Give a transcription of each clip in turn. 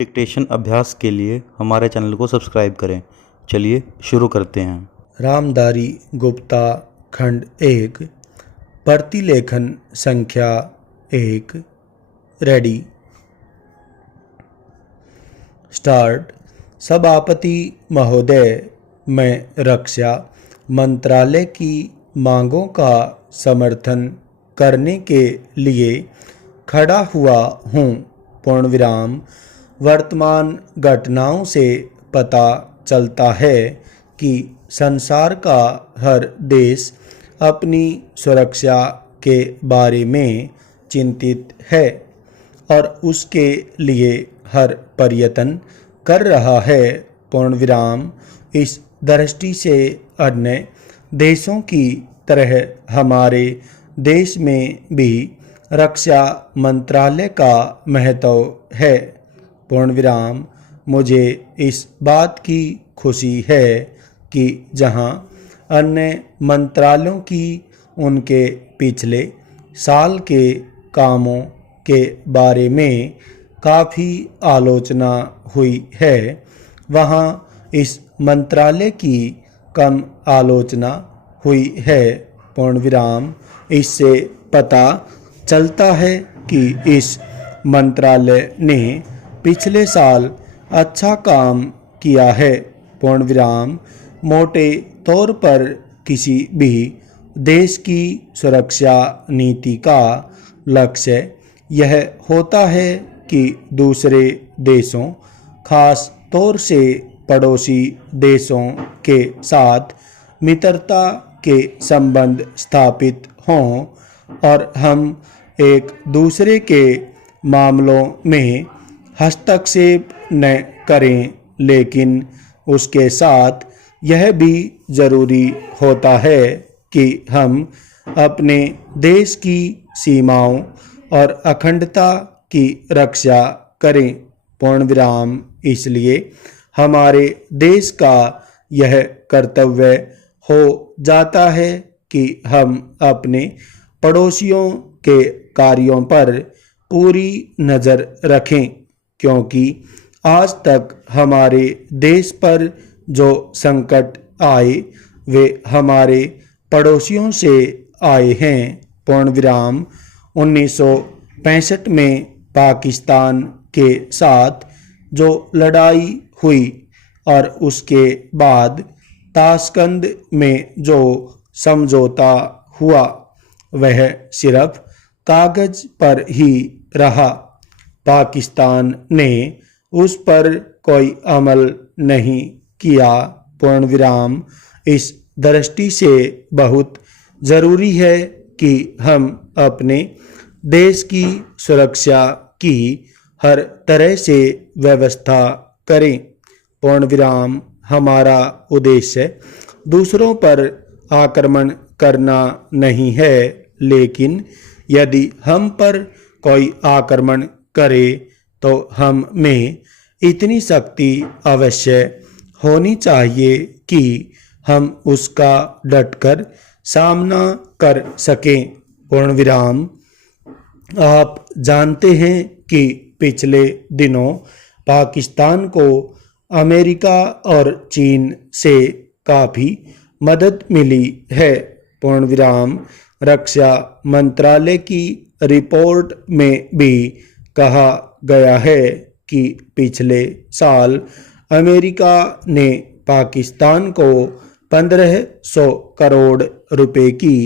Dictation अभ्यास के लिए हमारे चैनल को सब्सक्राइब करें। चलिए शुरू करते हैं। रामधारी गुप्ता खंड 1 प्रतिलेखन संख्या 1 रेडी स्टार्ट। सभापति महोदय, मैं रक्षा मंत्रालय की मांगों का समर्थन करने के लिए खड़ा हुआ हूँ। पूर्णविराम। वर्तमान घटनाओं से पता चलता है कि संसार का हर देश अपनी सुरक्षा के बारे में चिंतित है और उसके लिए हर प्रयत्न कर रहा है। पूर्णविराम। इस दृष्टि से अन्य देशों की तरह हमारे देश में भी रक्षा मंत्रालय का महत्व है। पूर्णविराम। मुझे इस बात की खुशी है कि जहां अन्य मंत्रालयों की उनके पिछले साल के कामों के बारे में काफ़ी आलोचना हुई है, वहां इस मंत्रालय की कम आलोचना हुई है। पूर्णविराम। इससे पता चलता है कि इस मंत्रालय ने पिछले साल अच्छा काम किया है। पूर्णविराम। मोटे तौर पर किसी भी देश की सुरक्षा नीति का लक्ष्य यह होता है कि दूसरे देशों, खास तौर से पड़ोसी देशों के साथ मित्रता के संबंध स्थापित हों और हम एक दूसरे के मामलों में हस्तक्षेप न करें, लेकिन उसके साथ यह भी ज़रूरी होता है कि हम अपने देश की सीमाओं और अखंडता की रक्षा करें। पूर्णविराम। इसलिए हमारे देश का यह कर्तव्य हो जाता है कि हम अपने पड़ोसियों के कार्यों पर पूरी नज़र रखें, क्योंकि आज तक हमारे देश पर जो संकट आए वे हमारे पड़ोसियों से आए हैं। पूर्णविराम। 1965 में पाकिस्तान के साथ जो लड़ाई हुई और उसके बाद ताशकंद में जो समझौता हुआ वह सिर्फ कागज पर ही रहा। पाकिस्तान ने उस पर कोई अमल नहीं किया। पूर्णविराम। इस दृष्टि से बहुत ज़रूरी है कि हम अपने देश की सुरक्षा की हर तरह से व्यवस्था करें। पूर्णविराम। हमारा उद्देश्य दूसरों पर आक्रमण करना नहीं है, लेकिन यदि हम पर कोई आक्रमण करे तो हम में इतनी शक्ति अवश्य होनी चाहिए कि हम उसका डटकर सामना कर सकें। पूर्णविराम। आप जानते हैं कि पिछले दिनों पाकिस्तान को अमेरिका और चीन से काफ़ी मदद मिली है। पूर्णविराम। रक्षा मंत्रालय की रिपोर्ट में भी कहा गया है कि पिछले साल अमेरिका ने पाकिस्तान को 1500 करोड़ रुपए की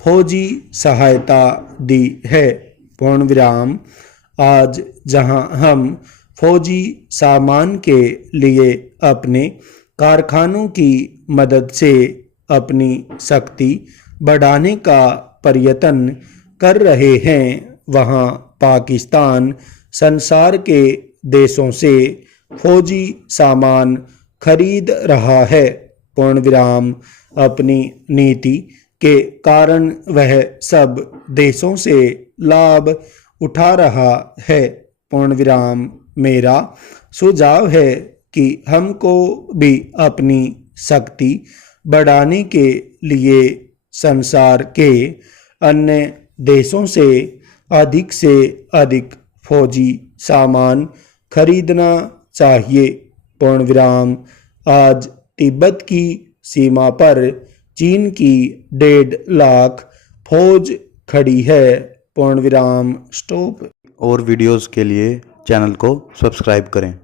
फौजी सहायता दी है। पूर्णविराम। आज जहां हम फौजी सामान के लिए अपने कारखानों की मदद से अपनी शक्ति बढ़ाने का प्रयत्न कर रहे हैं, वहां पाकिस्तान संसार के देशों से फौजी सामान खरीद रहा है। पूर्णविराम। अपनी नीति के कारण वह सब देशों से लाभ उठा रहा है। पूर्णविराम। मेरा सुझाव है कि हमको भी अपनी शक्ति बढ़ाने के लिए संसार के अन्य देशों से अधिक फौजी सामान खरीदना चाहिए। पूर्ण विराम। आज तिब्बत की सीमा पर चीन की 1.5 लाख फौज खड़ी है। पूर्ण विराम। स्टॉप। और वीडियोस के लिए चैनल को सब्सक्राइब करें।